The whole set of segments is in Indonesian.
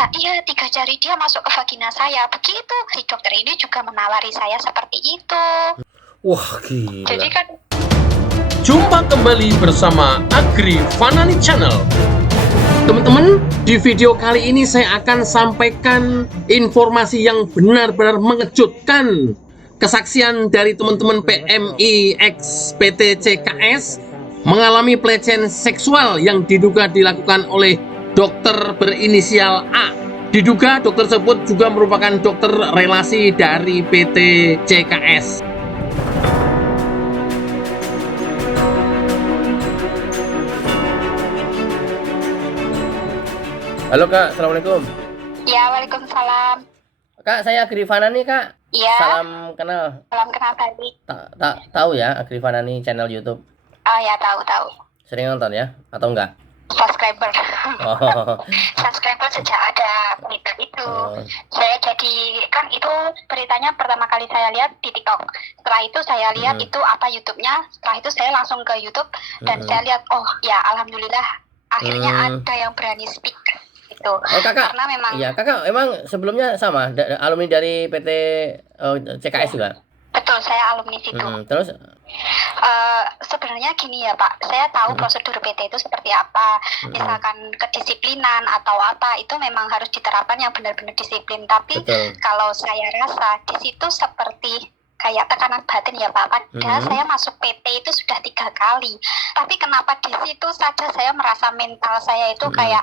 Pak, iya 3 jari dia masuk ke vagina saya. Begitu, si dokter ini juga menawari saya seperti itu. Wah, gila. Jadi kan Jumpa kembali bersama Agri Fanani Channel. Teman-teman, di video kali ini saya akan sampaikan informasi yang benar-benar mengejutkan. Kesaksian dari teman-teman PMI ex PT CKS mengalami pelecehan seksual yang diduga dilakukan oleh dokter berinisial A. Diduga dokter tersebut juga merupakan dokter relasi dari PT CKS. Halo Kak, Assalamualaikum. ya, waalaikumsalam. Kak, saya Agri Fanani Kak. Iya. Salam kenal. Salam kenal tadi. Tahu ya Agri Fanani channel YouTube. Oh ya, tahu. Sering nonton ya atau enggak? Subscriber. Oh. Subscriber sejak ada berita itu. Oh. Saya jadi, kan itu beritanya pertama kali saya lihat di TikTok. Setelah itu saya lihat itu apa YouTube-nya. Setelah itu saya langsung ke YouTube dan saya lihat, oh ya alhamdulillah akhirnya ada yang berani speak. Gitu. Oh Kakak, karena memang iya Kakak emang sebelumnya sama alumni dari PT CKS juga? Betul, saya alumni situ. Terus sebenarnya gini ya Pak, saya tahu prosedur PT itu seperti apa. Misalkan kedisiplinan atau apa itu memang harus diterapkan yang benar-benar disiplin. Tapi kalau saya rasa di situ seperti kayak tekanan batin ya Pak. Padahal saya masuk PT itu sudah 3 kali. Tapi kenapa di situ saja saya merasa mental saya itu kayak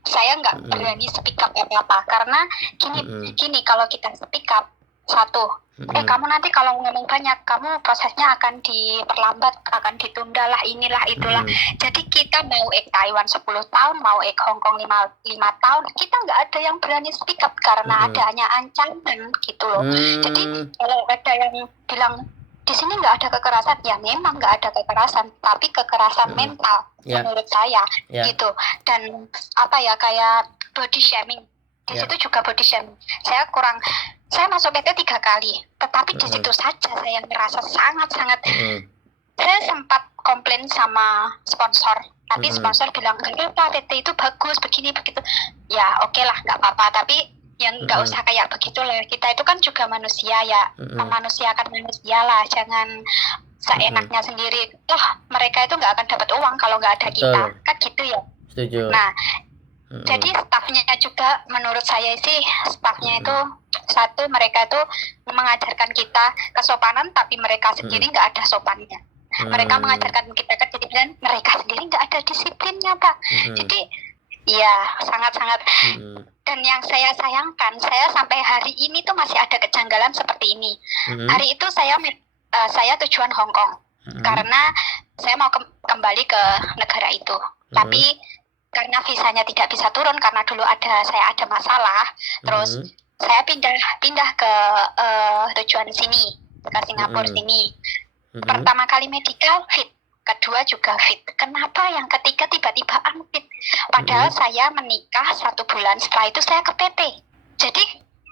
saya nggak berani speak up apa-apa. Karena gini kalau kita speak up, satu, kamu nanti kalau ngomong banyak, kamu prosesnya akan diperlambat, akan ditunda lah, inilah, itulah. Jadi kita mau Taiwan 10 tahun, mau Hong Kong 5 tahun, kita nggak ada yang berani speak up karena adanya ancaman gitu loh. Jadi kalau ada yang bilang di sini nggak ada kekerasan, ya memang nggak ada kekerasan, tapi kekerasan mental menurut saya gitu. Dan apa ya, kayak body shaming di situ juga body shaming. Saya masuk PT 3 kali, tetapi di situ saja saya merasa sangat-sangat. Saya sempat komplain sama sponsor, tapi sponsor bilang enggak apa PT itu bagus begini begitu. Ya oke lah, nggak apa-apa, tapi yang nggak usah kayak begitulah. Kita itu kan juga manusia ya, memanusiakan manusia lah, jangan seenaknya sendiri. Mereka itu nggak akan dapat uang kalau nggak ada kita, kan gitu ya. Setuju. Nah, jadi stafnya juga menurut saya sih stafnya itu satu, mereka itu mengajarkan kita kesopanan, tapi mereka sendiri nggak ada sopannya. Mereka mengajarkan kita kedisiplinan, mereka sendiri nggak ada disiplinnya Pak. Jadi ya sangat-sangat. Dan yang saya sayangkan, saya sampai hari ini tuh masih ada kejanggalan seperti ini. Hari itu saya tujuan Hong Kong karena saya mau kembali ke negara itu. Tapi karena visanya tidak bisa turun karena dulu saya ada masalah, terus saya pindah ke tujuan sini, ke Singapura sini. Pertama kali medical fit, kedua juga fit. Kenapa yang ketiga tiba-tiba unfit? Padahal saya menikah 1 bulan, setelah itu saya ke PT. Jadi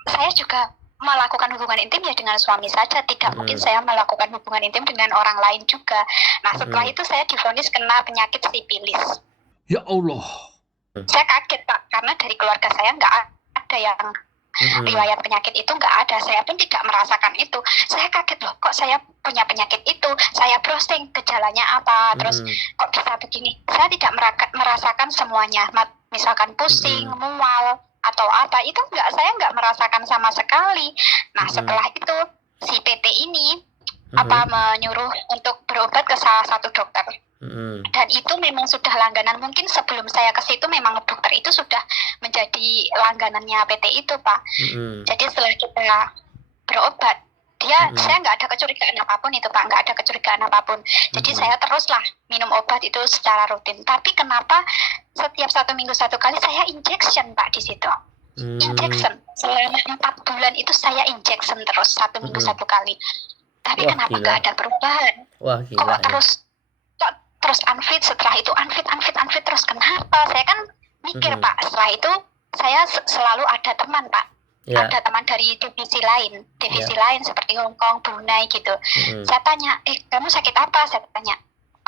saya juga melakukan hubungan intim ya dengan suami saja, tidak mungkin saya melakukan hubungan intim dengan orang lain juga. Nah setelah itu saya divonis kena penyakit sifilis. Ya Allah. Saya kaget Pak, karena dari keluarga saya nggak ada yang riwayat penyakit itu, nggak ada. Saya pun tidak merasakan itu. Saya kaget loh, kok saya punya penyakit itu. Saya browsing gejalanya apa, terus kok bisa begini. Saya tidak merasakan semuanya. Misalkan pusing, mual atau apa, itu saya nggak merasakan sama sekali. Nah setelah itu si PT ini menyuruh untuk berobat ke salah satu dokter. Dan itu memang sudah langganan. Mungkin sebelum saya ke situ memang dokter itu sudah menjadi langganannya PT itu Pak. Jadi setelah kita berobat, saya nggak ada kecurigaan apapun itu Pak, nggak ada kecurigaan apapun. Jadi saya teruslah minum obat itu secara rutin. Tapi kenapa setiap 1 minggu 1 kali saya injection Pak di situ? Injection selama 4 bulan itu saya injection terus 1 minggu 1 kali. Tapi kenapa nggak ada perubahan? Kok terus unfit, setelah itu unfit terus. Kenapa? Saya kan mikir Pak, setelah itu saya selalu ada teman Pak. Ada teman dari divisi lain seperti Hong Kong, Brunei gitu. Saya tanya, kamu sakit apa? Saya tanya.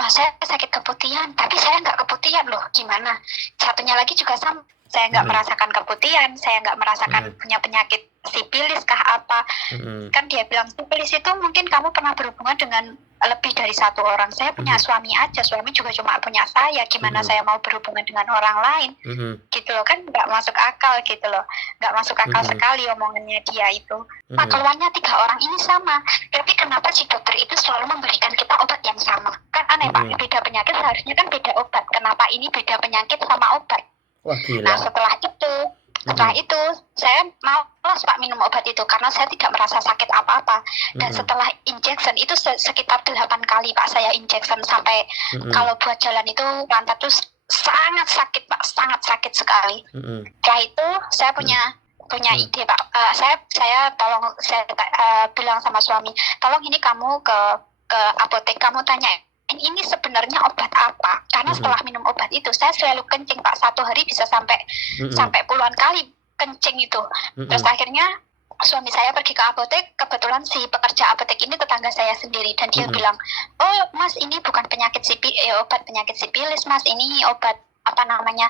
oh saya sakit keputihan, tapi saya nggak keputihan loh, gimana? Satunya lagi juga sama, saya nggak merasakan keputihan, saya nggak merasakan punya penyakit sipilis kah apa. Kan dia bilang sipilis itu mungkin kamu pernah berhubungan dengan lebih dari satu orang. Saya punya suami aja, suami juga cuma punya saya, gimana saya mau berhubungan dengan orang lain, gitu loh, kan nggak masuk akal gitu loh, nggak masuk akal sekali omongannya dia itu. Nah keluarnya 3 orang ini sama, tapi kenapa si dokter itu selalu memberikan kita obat yang sama? Kan aneh Pak, beda penyakit seharusnya kan beda obat, kenapa ini beda penyakit sama obat? Wah, gila. Nah setelah itu saya malas Pak minum obat itu karena saya tidak merasa sakit apa-apa. Dan setelah injection itu sekitar 8 kali Pak saya injection sampai kalau buat jalan itu lantai tuh sangat sakit Pak, sangat sakit sekali. Setelah itu saya punya ide Pak, saya bilang sama suami, tolong ini kamu ke apotek, kamu tanya ini sebenarnya obat apa, karena setelah minum obat itu saya selalu kencing Pak, 1 hari bisa sampai puluhan kali kencing itu. Terus akhirnya suami saya pergi ke apotek, kebetulan si pekerja apotek ini tetangga saya sendiri, dan dia bilang, oh mas ini bukan obat penyakit sipilis mas, ini obat apa namanya,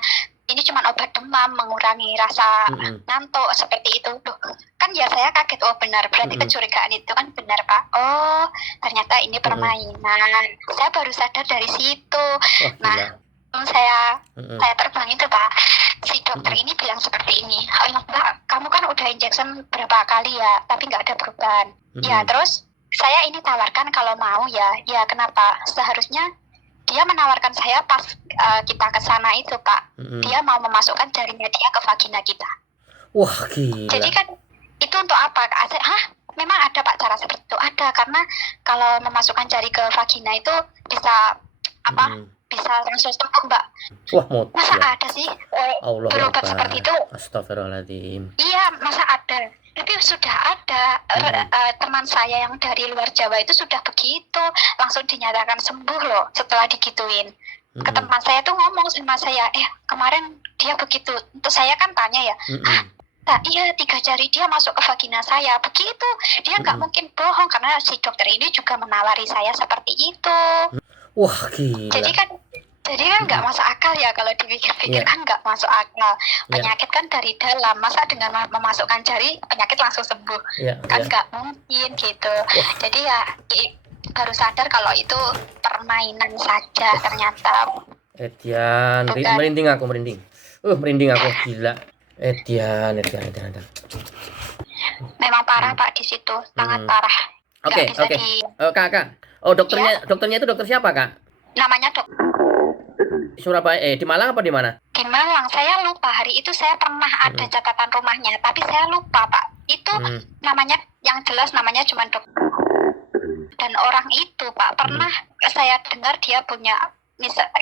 ini cuma obat demam mengurangi rasa ngantuk seperti itu. Loh, kan ya saya kaget, oh benar, berarti kecurigaan itu kan benar Pak. Oh ternyata ini permainan. Saya baru sadar dari situ. Nah saya terbang itu Pak, si dokter ini bilang seperti ini, oh Mbak kamu kan udah injection berapa kali ya, tapi nggak ada perubahan. Ya terus saya ini tawarkan kalau mau ya kenapa, seharusnya dia menawarkan saya pas kita ke sana itu Pak, dia mau memasukkan jarinya dia ke vagina kita. Wah gila. Jadi kan itu untuk apa? Memang ada Pak cara seperti itu, ada, karena kalau memasukkan jari ke vagina itu bisa bisa langsung sembuh Mbak. Wah masa ada sih berobat seperti itu? Astagfirullahaladzim. Iya masa ada. Tapi sudah ada teman saya yang dari luar Jawa itu sudah begitu, langsung dinyatakan sembuh loh setelah digituin. Ke teman saya tuh ngomong sama saya, kemarin dia begitu. Terus saya kan tanya ya, iya 3 jari dia masuk ke vagina saya, begitu. Dia nggak mungkin bohong karena si dokter ini juga menawari saya seperti itu. Wah gila. Jadi kan nggak masuk akal ya, kalau dipikir-pikir kan nggak masuk akal. Penyakit kan dari dalam, masa dengan memasukkan jari penyakit langsung sembuh? Kan nggak mungkin gitu. Jadi ya baru sadar kalau itu permainan saja ternyata. Edian, merinding aku. Merinding aku, gila. Edian. Memang parah Pak di situ, sangat parah. Oke. Kak. Oh dokternya itu dokter siapa Kak? Namanya Surabaya, di Malang apa di mana? Di Malang, saya lupa hari itu saya pernah ada catatan rumahnya, tapi saya lupa Pak. Itu namanya, yang jelas namanya cuma dokter. Dan orang itu Pak, pernah saya dengar dia punya,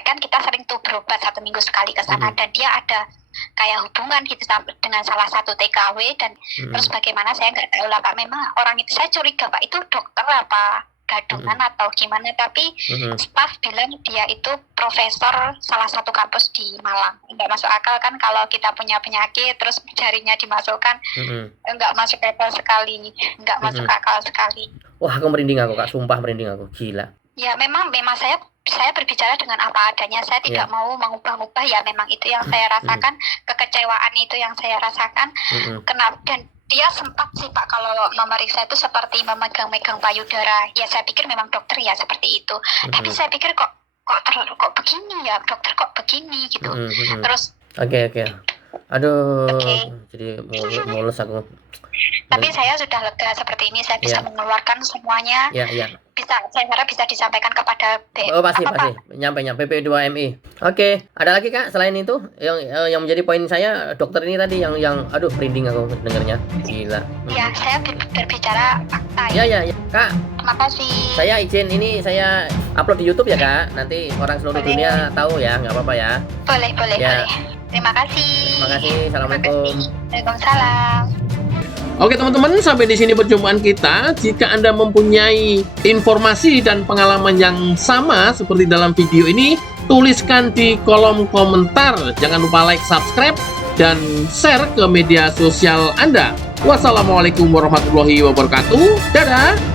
kan kita sering tuh berobat 1 minggu sekali ke sana, dan dia ada kayak hubungan gitu dengan salah satu TKW, dan terus bagaimana saya nggak tahu lah Pak. Memang orang itu saya curiga Pak, itu dokter apa gadungan atau gimana, tapi staf bilang dia itu profesor salah satu kampus di Malang. Nggak masuk akal kan kalau kita punya penyakit terus jarinya dimasukkan, nggak masuk akal sekali, masuk akal sekali. Wah aku merinding aku Kak, sumpah merinding aku, gila. Ya memang saya berbicara dengan apa adanya, saya tidak mau mengubah-ubah, ya memang itu yang saya rasakan, kekecewaan itu yang saya rasakan. Kenapa? Dan dia sempat sih Pak kalau memeriksa itu seperti memegang-megang payudara. Ya saya pikir memang dokter ya seperti itu. Tapi saya pikir kok begini ya, dokter kok begini gitu. Terus Oke. Aduh. Jadi mulus aku. Tapi saya sudah lega seperti ini, saya bisa mengeluarkan semuanya. Saya harap bisa disampaikan kepada pasti nyampe PP2MI. Oke, ada lagi Kak selain itu yang menjadi poin saya dokter ini tadi yang aduh merinding aku dengarnya, gila. Ya, saya berbicara fakta. Ya Kak. Terima kasih. Saya izin ini saya upload di YouTube ya Kak. Nanti orang seluruh dunia tahu ya, nggak apa-apa ya. Boleh. Terima kasih. Assalamualaikum. Waalaikumsalam. Oke teman-teman, sampai di sini perjumpaan kita. Jika Anda mempunyai informasi dan pengalaman yang sama seperti dalam video ini, tuliskan di kolom komentar. Jangan lupa like, subscribe, dan share ke media sosial Anda. Wassalamualaikum warahmatullahi wabarakatuh. Dadah!